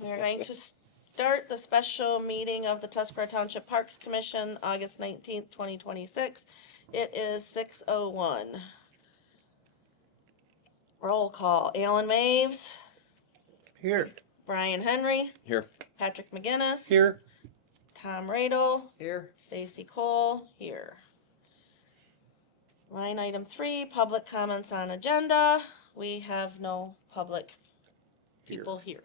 we are going to start the special meeting of the Tuscarora Township Parks Commission, August 19th, 2026. It is 6:01. Roll call. Alan Maves. Here. Brian Henry. Here. Patrick McGinnis. Here. Tom Radel. Here. Stacy Cole. Here. Line item 3, public comments on agenda. We have no public people here.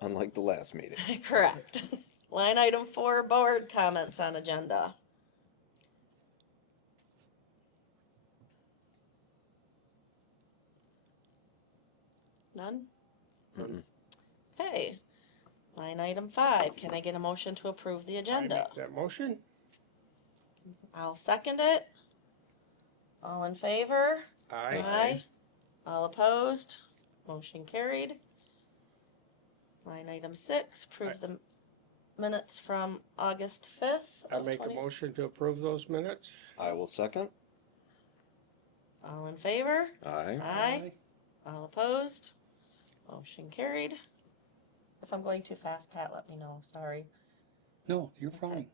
Unlike the last meeting. Correct. Line item 4, board comments on agenda. None? Mm-mm. Okay. Line item 5, can I get a motion to approve the agenda? I make that motion. I'll second it. All in favor? Aye. All opposed? Motion carried. Line item 6, approve the minutes from August 5th. I of make a 20 motion to approve those minutes. I will second. All in favor? Aye. Aye. All opposed? Motion carried. If I'm going too fast, Pat, let me know. Sorry. No, you're fine.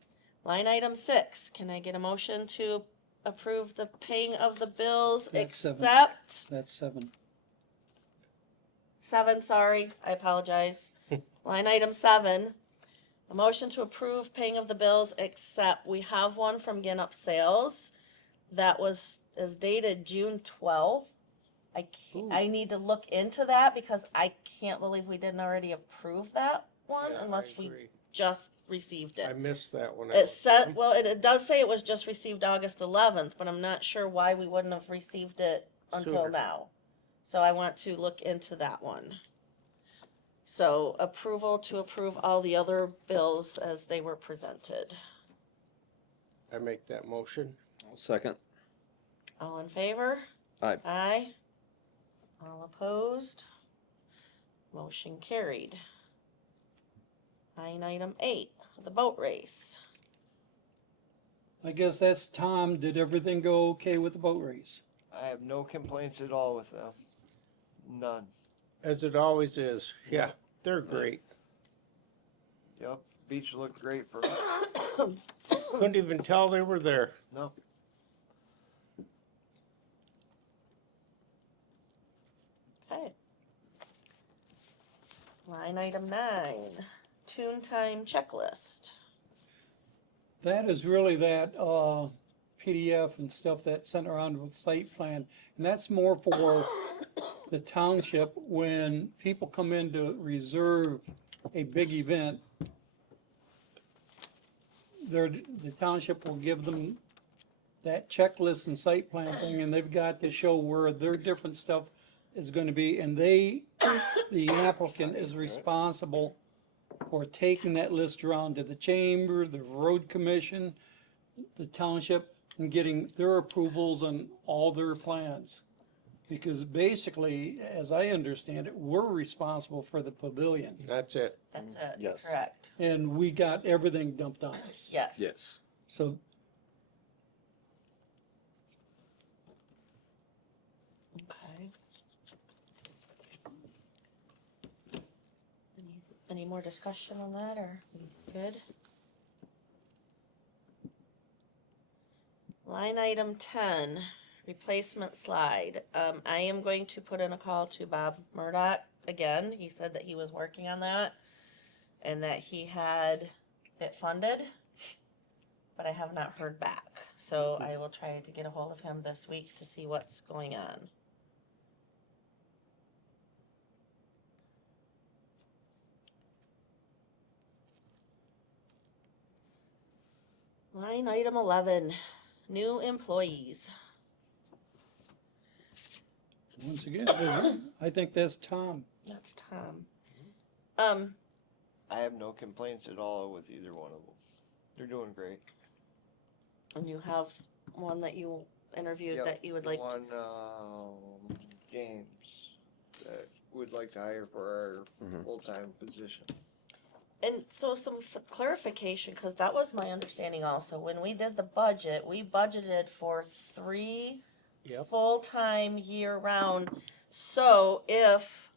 Line item 6, can I get a motion to approve the paying of the bills That's 7. except That's 7. 7, sorry, I apologize. Line item 7, a motion to approve paying of the bills except we have one from Ginup Sales that is dated June 12th. I need to look into that because I can't believe we didn't already approve that one Yeah, unless I we agree. just received I it. missed that one. It said, well, it does say it was just received August 11th, but I'm not sure why we wouldn't have received it until Sooner. now. So I want to look into that one. So approval to approve all the other bills as they were presented. I make that motion. I'll second. All in favor? Aye. Aye. All opposed? Motion carried. Line item 8, the boat race. I guess that's Tom. Did everything go okay with the boat race? I have no complaints at all with them. None. As it always is. Yeah, they're great. Yep. Beach looked great for Couldn't even tell they were there. no. Okay. Line item 9, tune time checklist. That is really that PDF and stuff that's sent around with site plan. And that's more for the township when people come in to reserve a big event. The township will give them that checklist and site plan thing, and they've got to show where their different stuff is gonna be, and the applicant is responsible for taking that list around to the chamber, the road commission, the township, and getting their approvals on all their plans. Because basically, as I understand it, we're responsible for the pavilion, That's it. That's it. Yes. Correct. and we got everything dumped on us. Yes. Yes. So Okay. Any more discussion on that, or we good? Line item 10, replacement slide. I am going to put in a call to Bob Murdoch again. He said that he was working on that and that he had it funded, but I have not heard back. So I will try to get a hold of him this week to see what's going on. Line item 11, new employees. once again, I think that's Tom. That's Tom. I have no complaints at all with either one of them. They're doing great. And you have one that you interviewed Yep, that you would the like to. one, James, that would like to hire for our Mhm. full-time position. And so some clarification, because that was my understanding also. When we did the budget, we budgeted for 3 Yep. full-time year-round. So if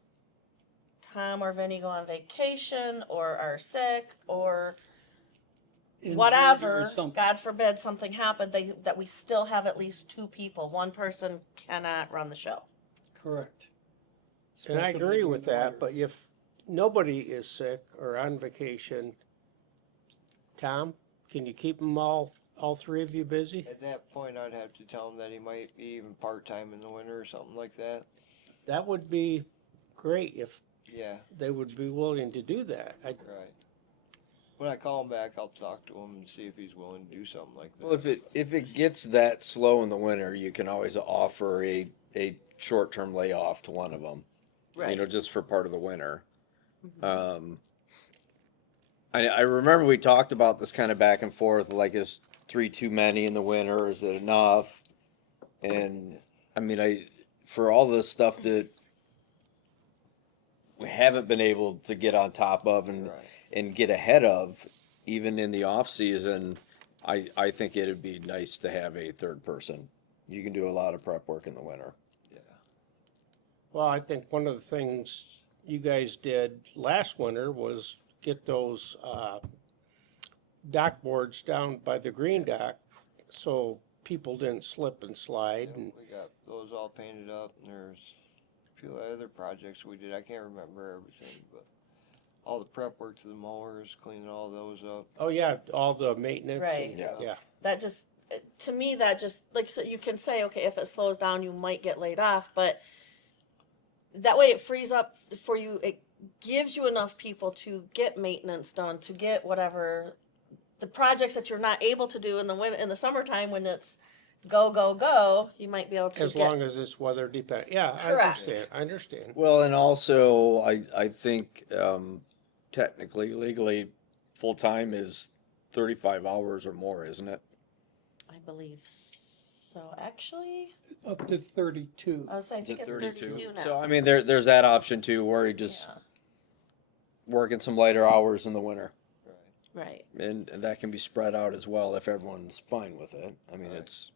Tom or Vinny go on vacation or are sick or Injured or whatever, something. God forbid something happened, that we still have at least 2 people. One person cannot run the show. Correct. And I Especially agree with the that, but hires. if nobody is sick or on vacation, Tom, can you keep them all 3 of you busy? At that point, I'd have to tell him that he might be even part-time in the winter or something like that. That would be great if Yeah, they would be willing to do that. right. When I call him back, I'll talk to him and see if he's willing to do something like that. Well, if it gets that slow in the winter, you can always offer a short-term layoff to one of them. You know, just for part of the winter. Mhm. I remember we talked about this kind of back and forth, like is 3 too many in the winter? Is it enough? And I mean, for all this stuff that we haven't been able to get on top of and Right. get ahead of, even in the off season, I think it'd be nice to have a third person. You can do a lot of prep work in the winter. Yeah. Well, I think one of the things you guys did last winter was get those dock boards down by the green dock so people didn't slip and slide. Yeah, And we got those all painted up, and there's a few other projects we did. I can't remember everything, but all the prep work to the mowers, cleaning all those up. oh yeah, all the maintenance. Right. And, Yeah. yeah. That just, to me, that just, like, so you can say, okay, if it slows down, you might get laid off, but that way it frees up for you, it gives you enough people to get maintenance done, to get whatever, the projects that you're not able to do in the summertime when it's go, you might be able to As get, long as it's weather dependent. Yeah, Correct. I understand. Well, and also, I think technically, legally, full time is 35 hours or more, isn't it? I believe so, actually, Up to 32. I think it's 32 now. So I mean, there's that option too, where you just Yeah, working some lighter hours in the winter, Right. right. and that can be spread out as well if everyone's fine with it. I mean, Right. it's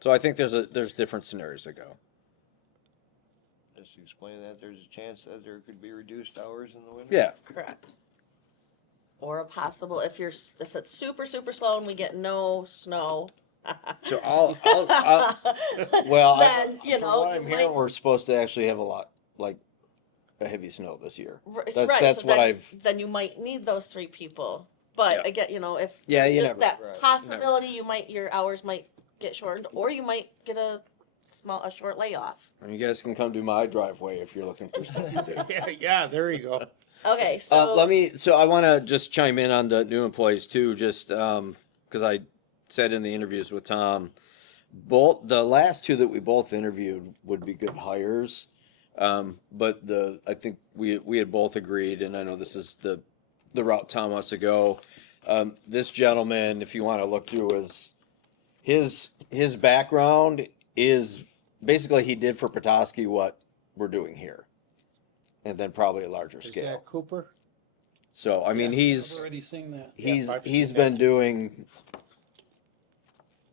so I think there's different scenarios to go. Just to explain that, there's a chance that there could be reduced hours in the winter. Yeah, Correct. Or a possible, if it's super slow and we get no snow. so I'll well, Then, from what I'm hearing, we're supposed to actually have a lot like a heavy snow this year. Right, That's so what then, then you might need those 3 people. But Yeah. again, if Yeah, there's you just never- that Right. possibility, your hours might get shortened, or you might get a short layoff. And you guys can come to my driveway if you're looking for stuff to do. Yeah, there you go. Okay, so So I want to just chime in on the new employees too, just because I said in the interviews with Tom, the last 2 that we both interviewed would be good hires. But I think we had both agreed, and I know this is the route Tom wants to go. This gentleman, if you want to look through his background is basically he did for Petoskey what we're doing here, and then probably a larger Is scale. that Cooper? So I mean, I've he's already seen that. I've he's seen been that. doing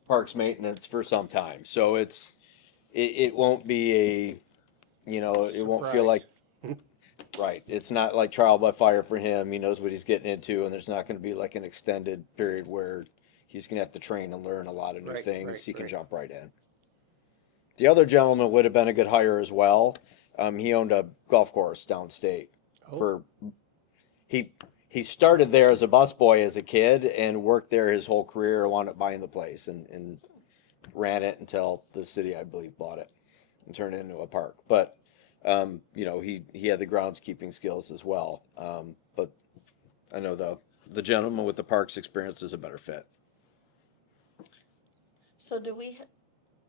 parks maintenance for some time, so it won't be a it won't feel like right. It's not like trial by fire for him. He knows what he's getting into, and there's not going to be like an extended period where he's going to have to train and learn a lot of new Right, things. right, He can right. jump right in. The other gentleman would have been a good hire as well. He owned a golf course downstate. Oh. He started there as a busboy as a kid and worked there his whole career, wound up buying the place and ran it until the city, I believe, bought it and turned it into a park. But he had the groundskeeping skills as well. But I know the gentleman with the parks experience is a better fit. So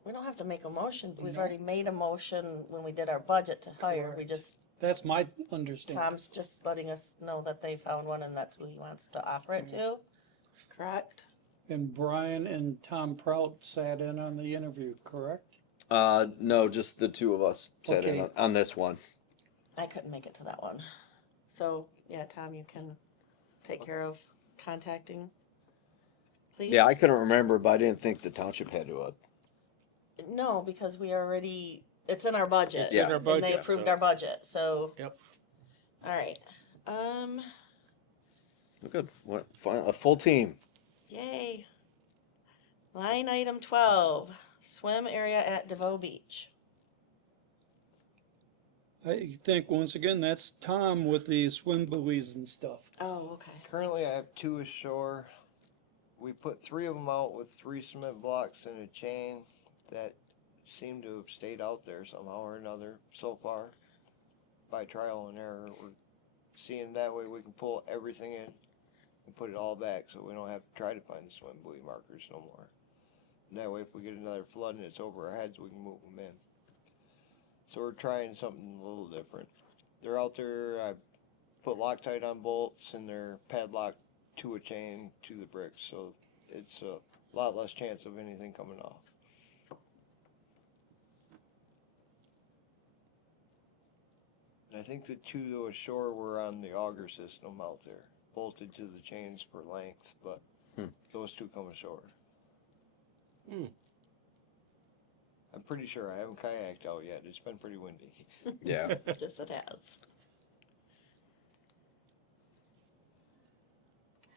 we don't have to make a motion. We've already made a motion when we did our budget to hire. We just, That's my understanding. Tom's just letting us know that they found one and that's who he wants to offer it to. Correct? And Brian and Tom Prout sat in on the interview, correct? No, just the 2 of us sat in Okay. on this one. I couldn't make it to that one. So, yeah, Tom, you can take care of contacting, please? Yeah, I couldn't remember, but I didn't think the township had to. No, because we already, it's in our budget. It's in our And budget, they approved so- our budget, so. Yep. All right. Good. What? A full team. Yay. Line item 12, swim area at DeVoe Beach. I think, once again, that's Tom with the swim buoys and stuff. Oh, okay. Currently, I have 2 ashore. We put 3 of them out with 3 cement blocks and a chain that seem to have stayed out there somehow or another so far. By trial and error, we're seeing that way we can pull everything in and put it all back so we don't have to try to find the swim buoy markers no more. And that way, if we get another flood and it's over our heads, we can move them in. So we're trying something a little different. They're out there, I put Loctite on bolts and they're padlocked to a chain to the bricks, so it's a lot less chance of anything coming off. And I think the 2 ashore were on the auger system out there, bolted to the chains for length, but those 2 come ashore. I'm pretty sure. I haven't kayaked out yet. It's been pretty windy. Yeah. Yes, it has.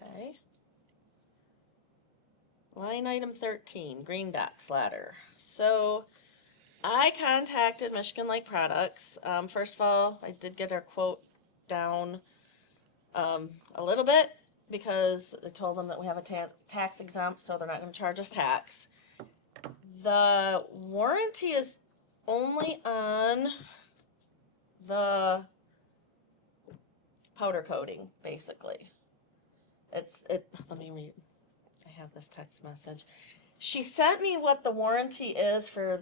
Okay. Line item 13, green docks ladder. So I contacted Michigan Lake Products. First of all, I did get our quote down a little bit because I told them that we have a tax exempt, so they're not going to charge us tax. The warranty is only on the powder coating, basically. Let me read. I have this text message. She sent me what the warranty is for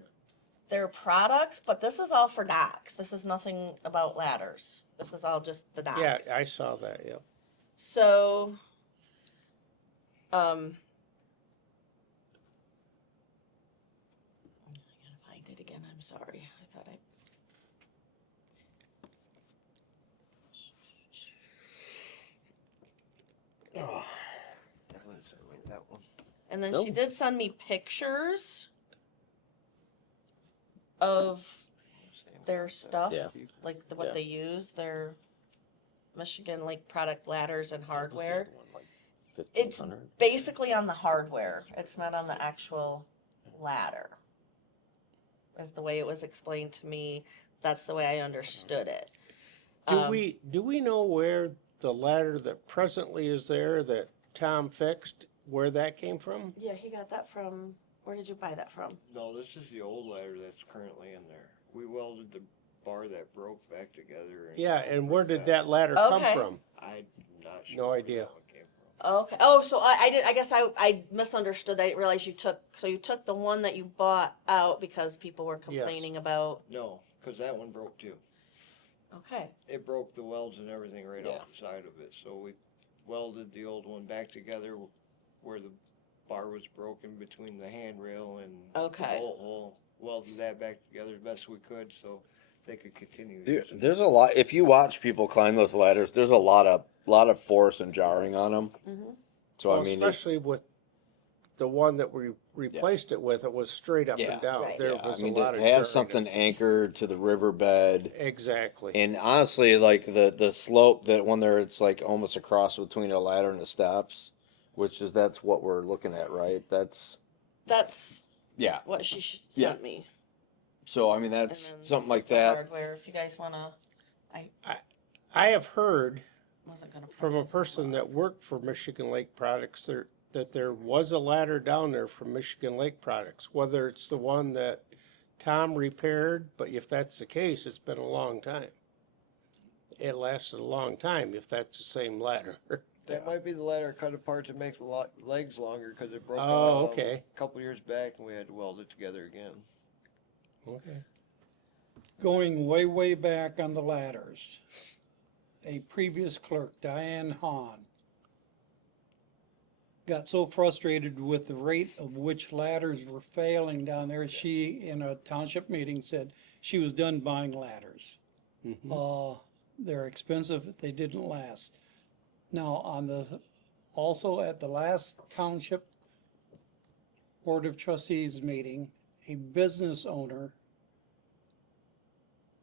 their products, but this is all for docks. This is nothing about ladders. This is all just the docks. Yeah, I saw that, yeah. So, I gotta find it again. I'm sorry. I thought Oh, That one. And then Nope. she did send me pictures of their stuff, Yeah. like what Yeah. they use, their Michigan Lake product ladders and hardware. It's 1500. basically on the hardware. It's not on the actual ladder. Is the way it was explained to me. That's the way I understood it. Do we know where the ladder that presently is there that Tom fixed, where that came from? Yeah, he got that from. Where did you buy that from? No, this is the old ladder that's currently in there. We welded the bar that broke back together. Yeah, and where did that ladder come Okay. from? I'm not sure. No where idea. that one came from. Okay. Oh, so I did. I guess I misunderstood. I didn't realize you took. So you took the one that you bought out because people were complaining about. No, because that one broke too. Okay. It broke the welds and everything right Yeah. off the side of it. So we welded the old one back together where the bar was broken between the handrail and Okay. the bolt hole. Welded that back together as best we could so they could continue There- using it. There's a lot. If you watch people climb those ladders, there's a lot of force and jarring on them. Mm-hmm. So Well, I mean, especially with the one that we replaced it with, it was straight up Yeah. and down. Right. There yeah, was I mean a lot to of have jarring. something anchored to the riverbed, Exactly. and honestly, like the slope that when there it's like almost a cross between a ladder and the steps, that's what we're looking at, right? That's yeah. what she Yeah. sent me. So I mean And that's then something like the that. hardware. If you guys wanna, I have heard wasn't gonna. from a print this person out. that worked for Michigan Lake Products that there was a ladder down there from Michigan Lake Products. Whether it's the one that Tom repaired, but if that's the case, it's been a long time. It lasted a long time if that's the same ladder. That might be the ladder cut apart to make the legs longer because it broke Oh, okay. a couple years back and we had to weld it together again. Okay. Going way, way back on the ladders, a previous clerk, Diane Hahn, got so frustrated with the rate of which ladders were failing down there, she, in a township meeting, said she was done buying ladders. Mhm. They're expensive, they didn't last. Now, also at the last township Board of Trustees meeting, a business owner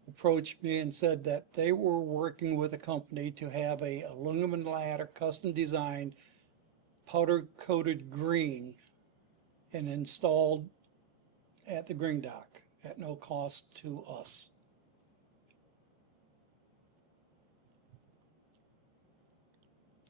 approached me and said that they were working with a company to have a aluminum ladder, custom designed, powder coated green, and installed at the green dock at no cost to us.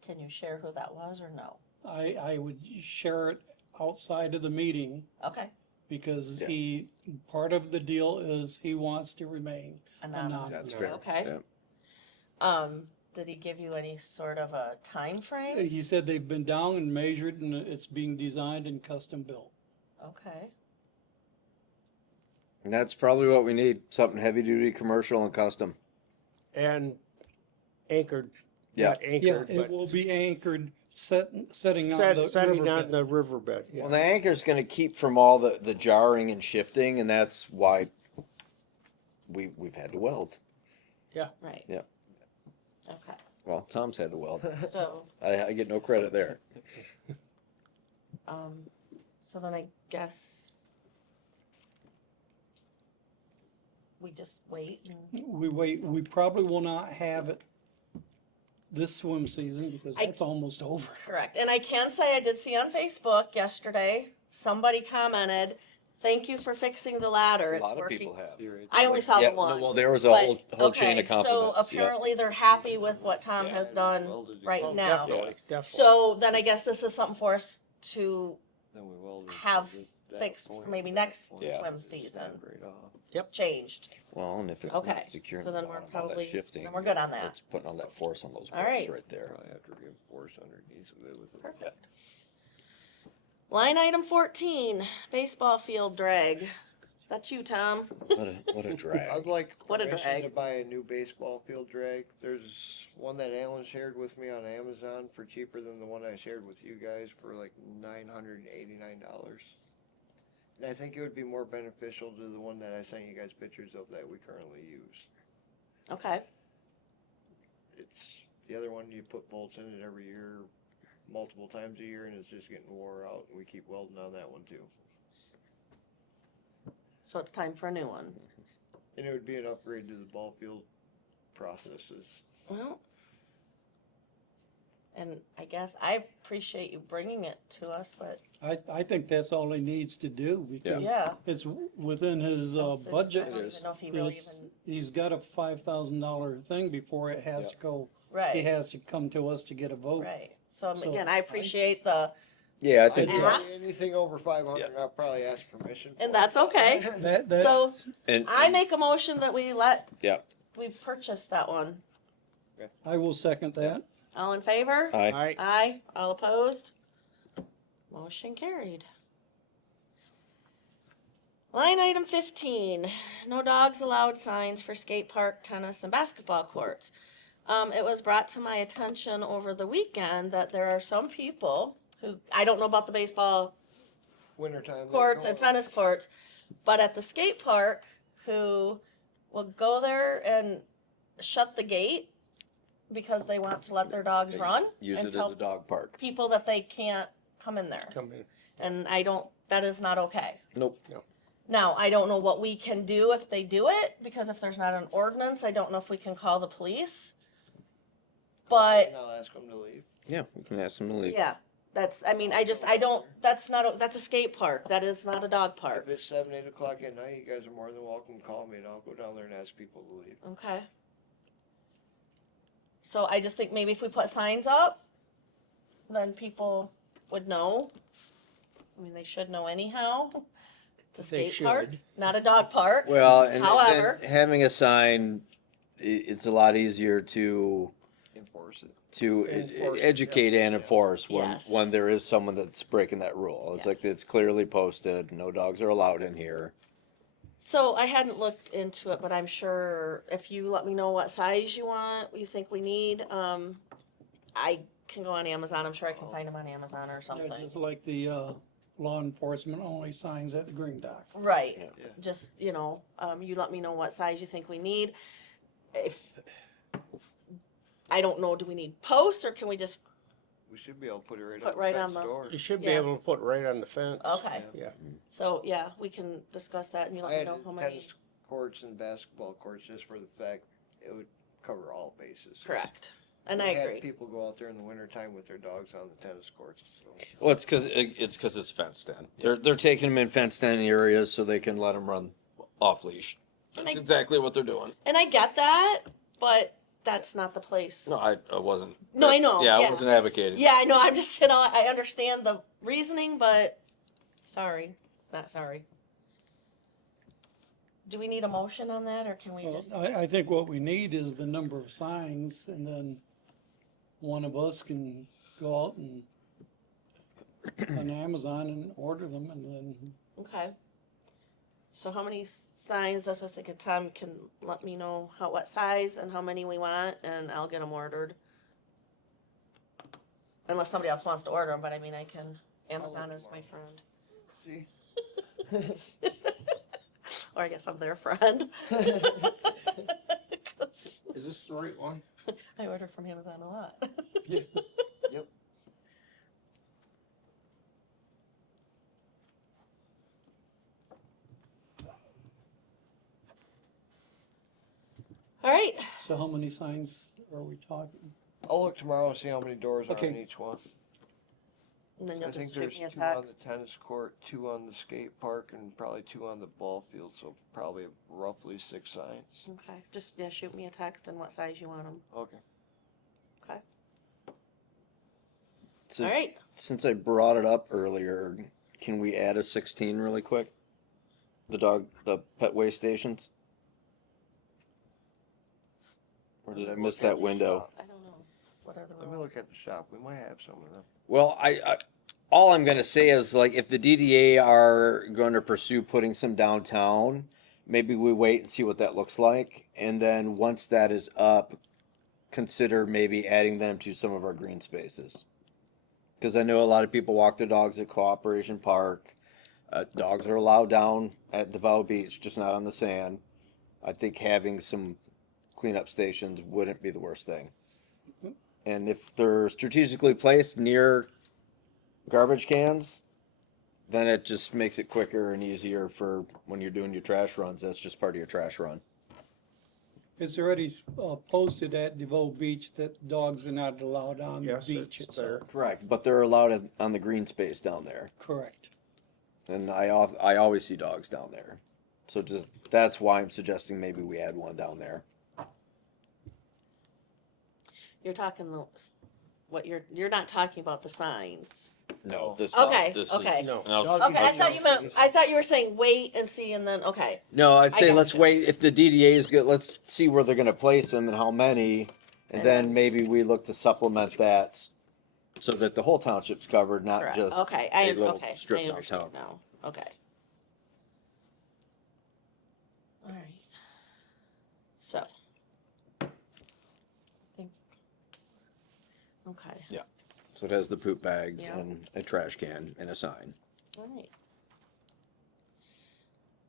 Can you share who that was or no? I would share it outside of the meeting Okay. because Yeah. part of the deal is he wants to remain Anonymous. anonymous. That's fair. Okay. Yeah. Did he give you any sort of a time frame? He said they've been down and measured and it's being designed and custom built. Okay. And that's probably what we need, something heavy duty, commercial and custom. And anchored, Yeah. not Yeah, anchored, it but will be anchored, setting on the setting on riverbed. the riverbed, yeah. Well, the anchor's gonna keep from all the jarring and shifting, and that's why we've had to weld. Right. Yeah. Okay. Well, Tom's had to weld. So, I get no credit there. so then I guess we just wait and, We probably will not have it this swim season because I- that's almost over. correct. And I can say I did see on Facebook yesterday, somebody commented, thank you for fixing the ladder. A It's lot of working. people have. I only saw Yeah, the no, one. well, there was a But, whole chain of So compliments. Yeah. apparently they're happy with what Tom has done right Oh, now. Definitely, definitely. So then I guess this is something for us to Then we welded have that fixed point, maybe that next point, Yeah. swim snap season, right off. changed. Well, and if it's Okay, not secure, so then we're all that probably- shifting, then we're good on that. It's putting all that force on those All bolts right. right there. Probably have to reinforce underneath of it with a Perfect. Line item 14, baseball field drag. That's you, Tom. What a drag. I'd like What a permission drag. to buy a new baseball field drag. There's one that Alan shared with me on Amazon for cheaper than the one I shared with you guys for like $989. And I think it would be more beneficial to the one that I sent you guys pictures of that we currently use. Okay. It's the other one you put bolts in it every year, multiple times a year, and it's just getting wore out. And we keep welding on that one too. So it's time for a new one. And it would be an upgrade to the ball field processes. Well, and I guess I appreciate you bringing it to us, but I think that's all he needs to do because yeah. it's within his I'm sitting- budget. I don't It is. even know if he really It's- even, He's got a $5,000 thing before it has Yeah. to go. He right, has to come to us to get a vote. right. So So, again, I appreciate the, Yeah, I think And so. ask- Anything over 500, I'll probably ask permission. and for. that's okay. That's, So And I make a motion that we Yeah. we purchase that one. I will second that. All in favor? I Alright, Aye. All opposed? Motion carried. Line item 15, no dogs allowed signs for skate park, tennis, and basketball courts. It was brought to my attention over the weekend that there are some people who, I don't know about the baseball Wintertime. courts and tennis courts, but at the skate park, who will go there and shut the gate because they want to let their dogs They run use and it as tell a dog park. people that they can't come in there. come in. And I don't, that is not okay. Nope. Now, I don't know what we can do if they do it, because if there's not an ordinance, I don't know if we can call the police. But, And I'll ask them to leave. Yeah, we can ask them to leave. yeah, that's, I mean, I don't, that's a skate park, that is not a dog park. If it's 7, 8 o'clock at night, you guys are more than welcome to call me and I'll go down there and ask people to leave. Okay. So I just think maybe if we put signs up, then people would know. I mean, they should know anyhow. It's a They skate park, should. not a dog park. Well, and However- then having a sign, it's a lot easier to Enforce it. Enforce it, educate and enforce Yes. when there is someone that's breaking that rule. It's like Yes. it's clearly posted. No dogs are allowed in here. So I hadn't looked into it, but I'm sure if you let me know what size you want, you think we need, I can go on Amazon. I'm sure I can find them on Amazon or Yeah, something. just like the law enforcement only signs at the green dock. Right. Yeah. Yeah. Just, you let me know what size you think we need. If, I don't know, do we need posts or can we just, We should be able to put it right Put on right the on fence the- door. You should be Yeah. able to put right on the fence. okay. Yeah. So, yeah, we can discuss that and you let I me had know a how many. tennis courts and basketball courts, just for the fact it would cover all bases. Correct. And We I had agree. people go out there in the wintertime with their dogs on the tennis courts, so. Well, it's because it's fenced in. They're taking them in fenced in areas so they can let them run off leash. And That's I- exactly what they're doing. And I get that, but that's not the place. No, I wasn't. No, I know, Yeah, yeah. I wasn't advocating. Yeah, I know. I'm just, I understand the reasoning, but sorry, not sorry. Do we need a motion on that, or can we Well, just? I think what we need is the number of signs, and then one of us can go out and on Amazon and order them, and then Okay. So how many signs? That's what I was thinking. Tom can let me know what size and how many we want, and I'll get them ordered. Unless somebody else wants to order them, but I mean, I can. Amazon is my friend. See? Or I guess I'm their friend. Is this the right one? I order from Amazon a lot. Yep. All right. so how many signs are we talking? I'll look tomorrow and see how many doors are Okay. on each one. And then I you'll think just shoot there's me a 2 on the text. tennis court, 2 on the skate park, and probably 2 on the ball field, so probably roughly 6 signs. Okay. Just shoot me a text and what size you want them. Okay. Okay. So, All right. since I brought it up earlier, can we add a 16 really quick? The pet waste stations? Or did I miss that window? I don't know. What are the Let me rules? look at the shop. We might have some of them. Well, all I'm gonna say is like if the DDA are going to pursue putting some downtown, maybe we wait and see what that looks like, and then once that is up, consider maybe adding them to some of our green spaces. Because I know a lot of people walk their dogs at Cooperation Park. Dogs are allowed down at Devout Beach, just not on the sand. I think having some cleanup stations wouldn't be the worst thing. And if they're strategically placed near garbage cans, then it just makes it quicker and easier for when you're doing your trash runs. That's just part of your trash run. It's already posted at DeVoe Beach that dogs are not allowed on the Yes, beach it's there. itself. Correct, but they're allowed on the green space down there. Correct. And I always see dogs down there. So just that's why I'm suggesting maybe we add one down there. You're talking you're not talking about the signs. No, this Okay, this okay. is No. and I'll- Dog- Okay, I thought you were saying wait and see, and then okay. No, I'd say let's gotcha. wait if the DDA is good. Let's see where they're going to place them and how many, and And then then- maybe we look to supplement that so that the whole township's covered, not Correct. just Okay, a little okay. strip I understand downtown. now. Okay. All right. So. Okay. So it has the poop bags Yeah. and a trash can and a sign. All right.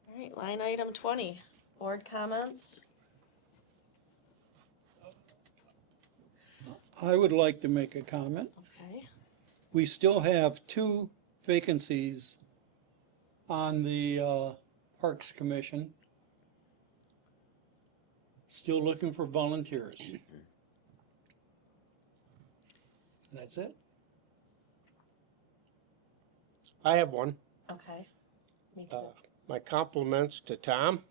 All right. Line item 20. Board comments. I would like to make a comment. Okay. We still have 2 vacancies on the Parks Commission. Still looking for volunteers. That's it. I have one. Okay. Me too. My compliments to Tom.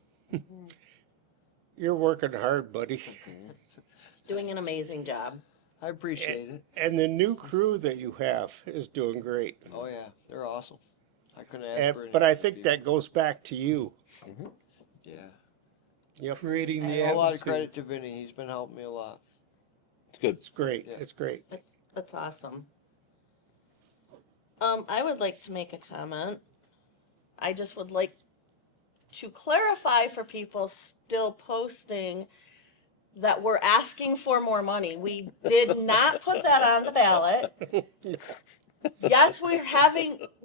You're working hard, buddy. He's doing an amazing job. I appreciate it. And the new crew that you have is doing great. Oh yeah, they're awesome. I couldn't ask for any But I better think people. that goes back to you. Yeah. Yep, Creating the And a lot of atmosphere. credit to Vinny. He's been helping me a lot. It's good. it's great. Yeah. It's great. That's awesome. I would like to make a comment. I just would like to clarify for people still posting that we're asking for more money. We did not put that on the ballot. Yes, we're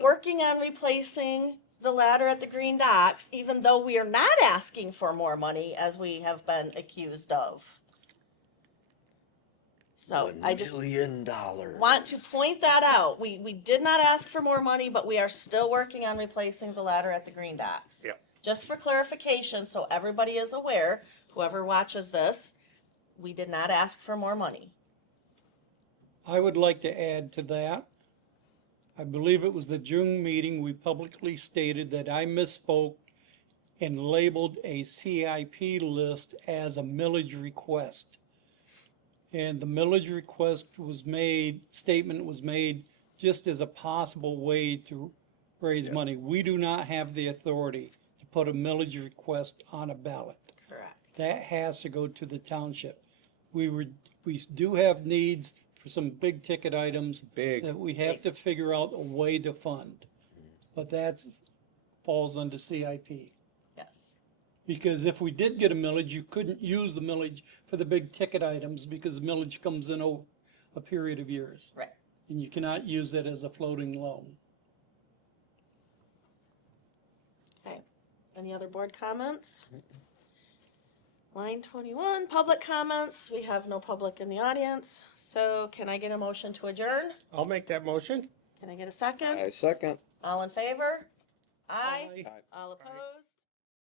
working on replacing the ladder at the Green Docks, even though we are not asking for more money as we have been accused of. So I just $1 million. want to point that out. We did not ask for more money, but we are still working on replacing the ladder at the Green Docks. Yep. just for clarification, so everybody is aware, whoever watches this, we did not ask for more money. I would like to add to that. I believe it was the June meeting, we publicly stated that I misspoke and labeled a CIP list as a millage request. And the millage request was made, statement was made just as a possible way to raise money. We do not have the authority to put a millage request on a ballot. Correct. That has to go to the township. We do have needs for some big ticket items Big. that we have to figure out a way to fund. But that falls under CIP. Yes. Because if we did get a millage, you couldn't use the millage for the big ticket items because the millage comes in over a period of years. Right. And you cannot use it as a floating loan. Okay. Any other board comments? Line 21, public comments. We have no public in the audience. So can I get a motion to adjourn? I'll make that motion. Can I get a second? I second. All in favor? Aye. Aye. All opposed?